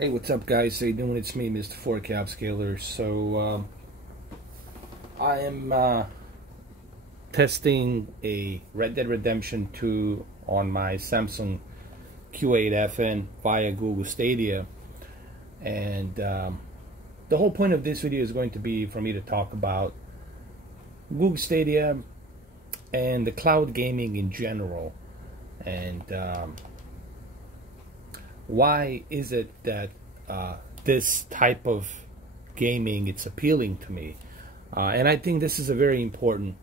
Hey, what's up, guys? How you doing? It's me, Mr. 4K Upscaler. So, I am testing a Red Dead Redemption 2 on my Samsung Q8FN via Google Stadia. And the whole point of this video is going to be for me to talk about Google Stadia and the cloud gaming in general. And why is it that this type of gaming it's appealing to me? And I think this is a very important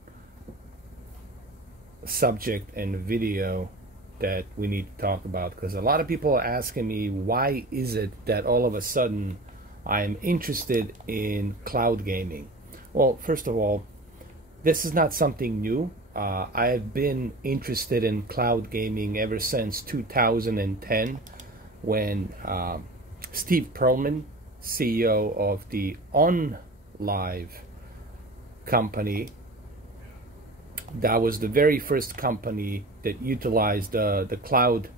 subject and video that we need to talk about, because a lot of people are asking me, why is it that all of a sudden I'm interested in cloud gaming? Well, first of all, this is not something new. I have been interested in cloud gaming ever since 2010, when Steve Perlman, CEO of the OnLive company, that was the very first company that utilized the cloud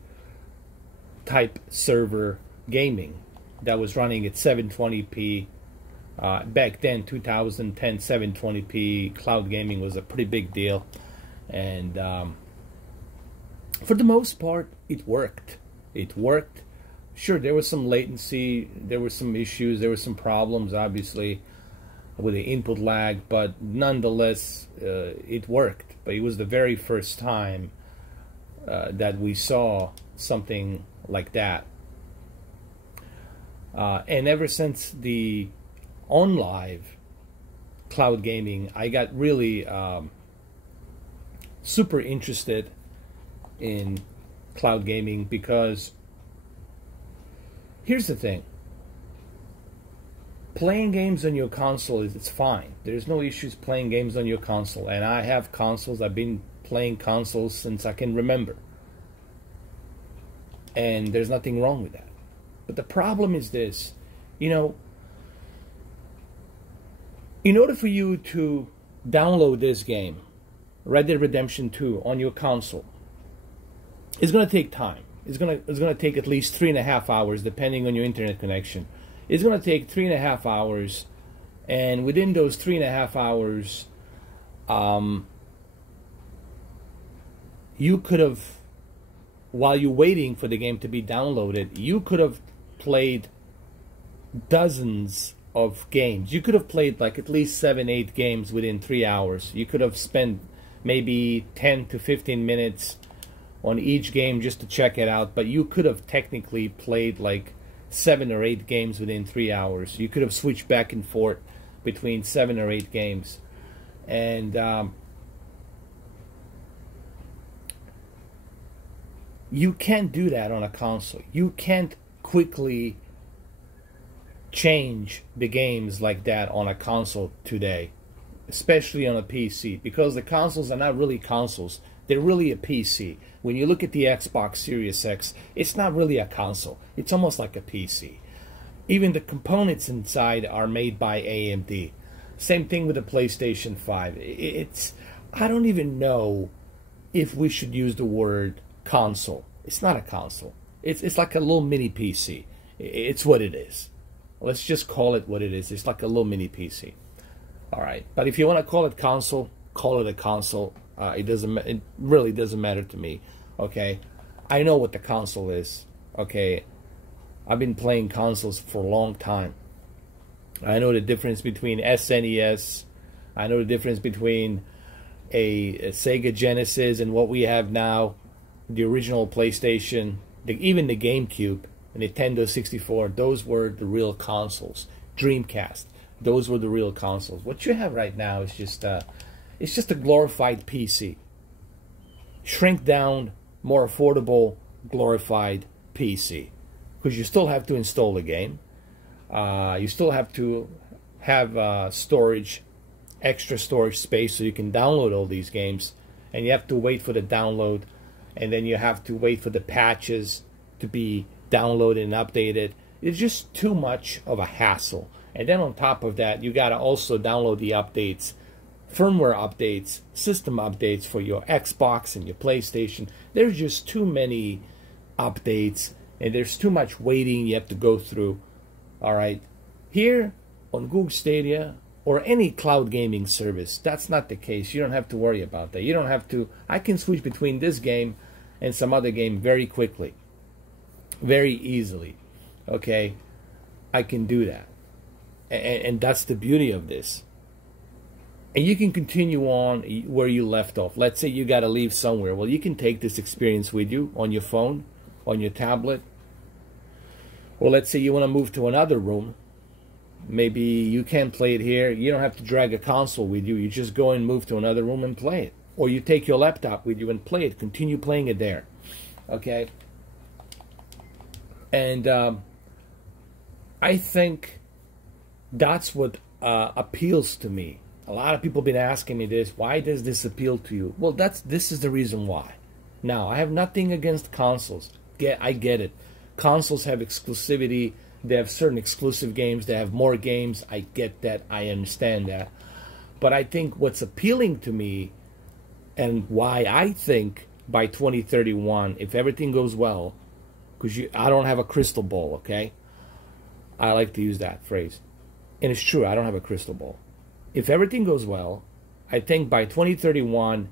type server gaming that was running at 720p. Back then, 2010, 720p cloud gaming was a pretty big deal, and for the most part it worked. Sure, there was some latency, there were some issues, there were some problems, obviously, with the input lag, but nonetheless, it worked. But it was the very first time that we saw something like that. And ever since the OnLive cloud gaming, I got really super interested in cloud gaming, because here's the thing. Playing games on your console it's fine. There's no issues playing games on your console. And I have consoles. I've been playing consoles since I can remember. And there's nothing wrong with that. But the problem is this. You know, in order for you to download this game, Red Dead Redemption 2, on your console, it's going to take time. It's going to take at least 3.5 hours, depending on your internet connection. It's going to take 3.5 hours, and within those 3.5 hours, you could have, while you're waiting for the game to be downloaded, you could have played dozens of games. You could have played like at least 7-8 games within 3 hours. You could have spent maybe 10 to 15 minutes on each game just to check it out, but you could have technically played like 7 or 8 games within 3 hours. You could have switched back and forth between 7 or 8 games. And you can't do that on a console. You can't quickly change the games like that on a console today, especially on a PC, because the consoles are not really consoles. They're really a PC. When you look at the Xbox Series X, it's not really a console. It's almost like a PC. Even the components inside are made by AMD. Same thing with the PlayStation 5. I don't even know if we should use the word console. It's not a console. It's like a little mini PC. It's what it is. Let's just call it what it is. It's like a little mini PC. All right. But if you want to call it console, call it a console. It really doesn't matter to me. Okay, I know what the console is. Okay, I've been playing consoles for a long time. I know the difference between SNES. I know the difference between a Sega Genesis and what we have now, the original PlayStation, even the GameCube, the Nintendo 64. Those were the real consoles. Dreamcast. Those were the real consoles. What you have right now is just it's just a glorified PC. Shrink down, more affordable, glorified PC. Because you still have to install the game. You still have to have storage, extra storage space, so you can download all these games. And you have to wait for the download. And then you have to wait for the patches to be downloaded and updated. It's just too much of a hassle. And then on top of that, you got to also download the updates, firmware updates, system updates for your Xbox and your PlayStation. There's just too many updates and there's too much waiting you have to go through. All right, here on Google Stadia or any cloud gaming service, that's not the case. You don't have to worry about that. You don't have to. I can switch between this game and some other game very quickly, very easily. Okay, I can do that, and that's the beauty of this. And you can continue on where you left off. Let's say you got to leave somewhere. Well, you can take this experience with you on your phone, on your tablet. Or let's say you want to move to another room. Maybe you can't play it here. You don't have to drag a console with you. You just go and move to another room and play it. Or you take your laptop with you and play it. Continue playing it there. Okay? And I think that's what appeals to me. A lot of people have been asking me this. Why does this appeal to you? Well, this is the reason why. Now, I have nothing against consoles. I get it. Consoles have exclusivity. They have certain exclusive games. They have more games. I get that. I understand that. But I think what's appealing to me and why I think by 2031, if everything goes well, because I don't have a crystal ball, okay? I like to use that phrase. And it's true, I don't have a crystal ball. If everything goes well, I think by 2031,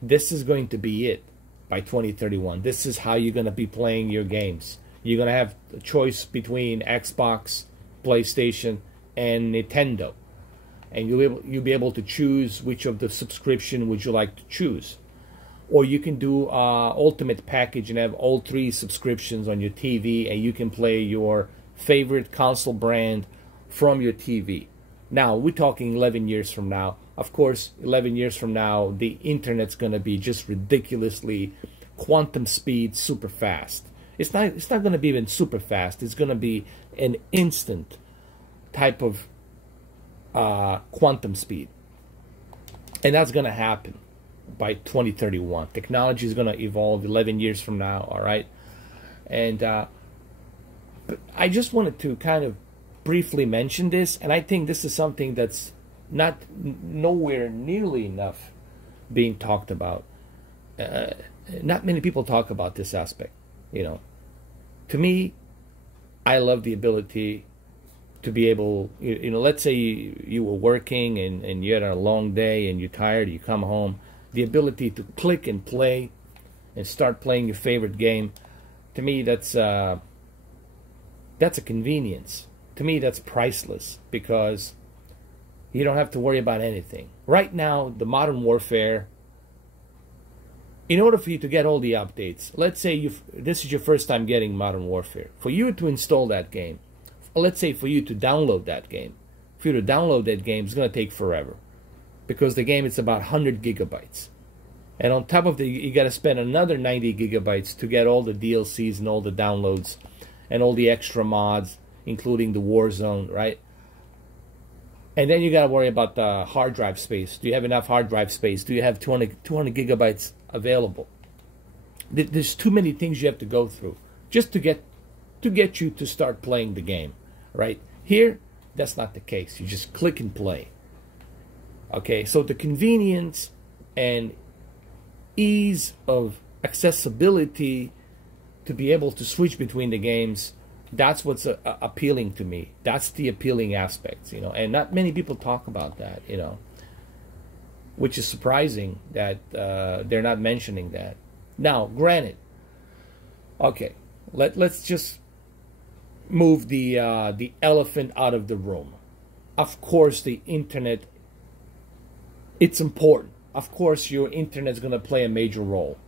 this is going to be it. By 2031, this is how you're going to be playing your games. You're going to have a choice between Xbox, PlayStation, and Nintendo. And you'll be able to choose which of the subscription would you like to choose. Or you can do ultimate package and have all 3 subscriptions on your TV, and you can play your favorite console brand from your TV. Now, we're talking 11 years from now. Of course, 11 years from now, the internet's going to be just ridiculously quantum speed, super fast. It's not going to be even super fast. It's going to be an instant type of quantum speed. And that's going to happen by 2031. Technology is going to evolve 11 years from now, all right? And but I just wanted to kind of briefly mention this, and I think this is something that's nowhere nearly enough being talked about. Not many people talk about this aspect, you know. To me, I love the ability to be able, you know, let's say you were working and you had a long day and you're tired, you come home, the ability to click and play and start playing your favorite game, to me that's a convenience. To me that's priceless, because you don't have to worry about anything. Right now, the Modern Warfare, in order for you to get all the updates, let's say this is your first time getting Modern Warfare. For you to install that game, let's say for you to download that game, for you to download that game, it's going to take forever. Because the game is about 100 gigabytes. And on top of that, you got to spend another 90 gigabytes to get all the DLCs and all the downloads and all the extra mods, including the Warzone, right? And then you got to worry about the hard drive space. Do you have enough hard drive space? Do you have 200 gigabytes available? There's too many things you have to go through just to get you to start playing the game, right? Here, that's not the case. You just click and play. Okay, so the convenience and ease of accessibility to be able to switch between the games, that's what's appealing to me. That's the appealing aspects, you know, and not many people talk about that, you know, which is surprising that they're not mentioning that. Now, granted, okay, let's just move the elephant out of the room. Of course, the internet, it's important. Of course, your internet's going to play a major role.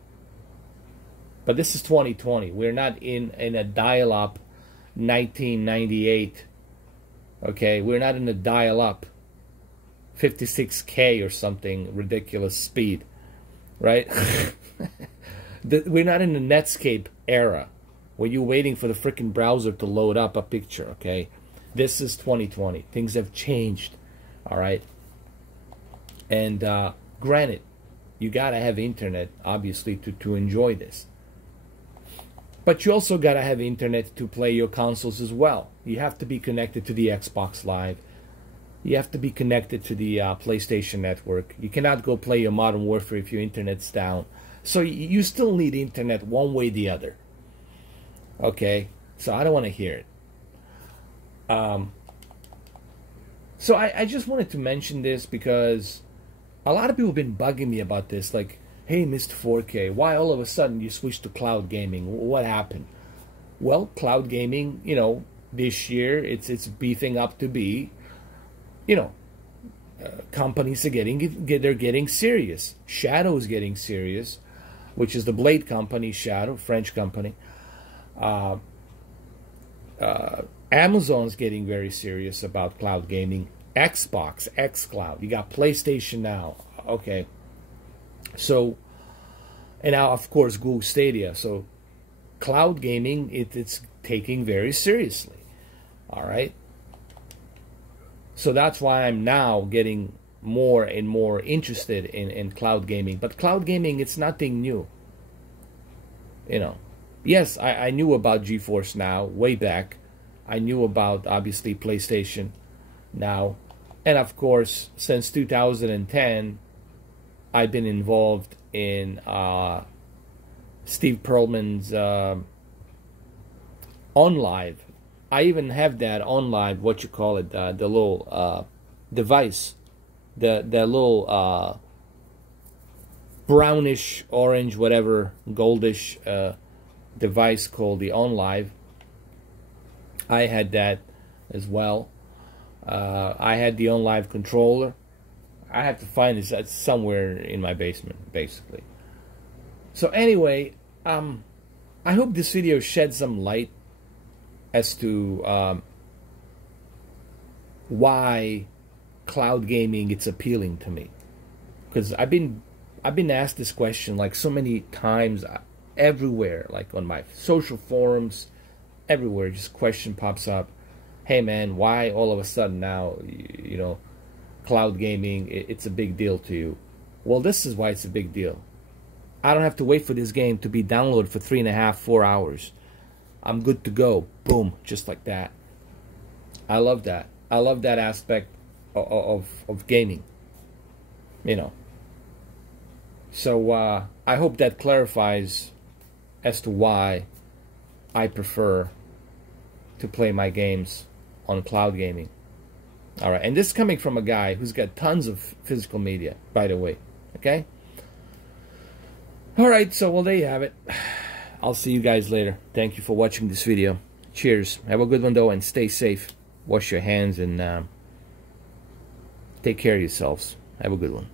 But this is 2020. We're not in a dial-up 1998. Okay, we're not in a dial-up 56K or something ridiculous speed, right? We're not in the Netscape era where you're waiting for the freaking browser to load up a picture, okay? This is 2020. Things have changed, all right? And granted, you gotta have internet, obviously, to enjoy this. But you also gotta have internet to play your consoles as well. You have to be connected to the Xbox Live. You have to be connected to the PlayStation Network. You cannot go play your Modern Warfare if your internet's down. So you still need internet one way or the other. Okay, so I don't want to hear it. So I just wanted to mention this because a lot of people have been bugging me about this. Like, hey, Mr. 4K, why all of a sudden you switched to cloud gaming? What happened? Well, cloud gaming, you know, this year it's beefing up to be, you know, companies are getting serious. Shadow is getting serious, which is the Blade company, Shadow, French company. Amazon's getting very serious about cloud gaming. Xbox, xCloud. You got PlayStation Now. Okay. So, and now, of course, Google Stadia. So, cloud gaming, it's taking very seriously. All right. So that's why I'm now getting more and more interested in cloud gaming. But cloud gaming, it's nothing new. You know, yes, I knew about GeForce Now way back. I knew about, obviously, PlayStation Now. And, of course, since 2010, I've been involved in Steve Perlman's OnLive. I even have that OnLive, what you call it, the little device, the little brownish, orange, whatever, goldish device called the OnLive. I had that as well. I had the OnLive controller. I have to find this. That's somewhere in my basement, basically. So anyway, I hope this video sheds some light as to why cloud gaming it's appealing to me. Because I've been asked this question like so many times everywhere, like on my social forums, everywhere. Just question pops up. Hey man, why all of a sudden now, you know, cloud gaming, it's a big deal to you? Well, this is why it's a big deal. I don't have to wait for this game to be downloaded for 3.5, 4 hours. I'm good to go. Boom, just like that. I love that. I love that aspect of gaming. You know. So I hope that clarifies as to why I prefer to play my games on cloud gaming. Alright, and this is coming from a guy who's got tons of physical media, by the way. Okay? Alright, so well, there you have it. I'll see you guys later. Thank you for watching this video. Cheers. Have a good one, though, and stay safe. Wash your hands and take care of yourselves. Have a good one.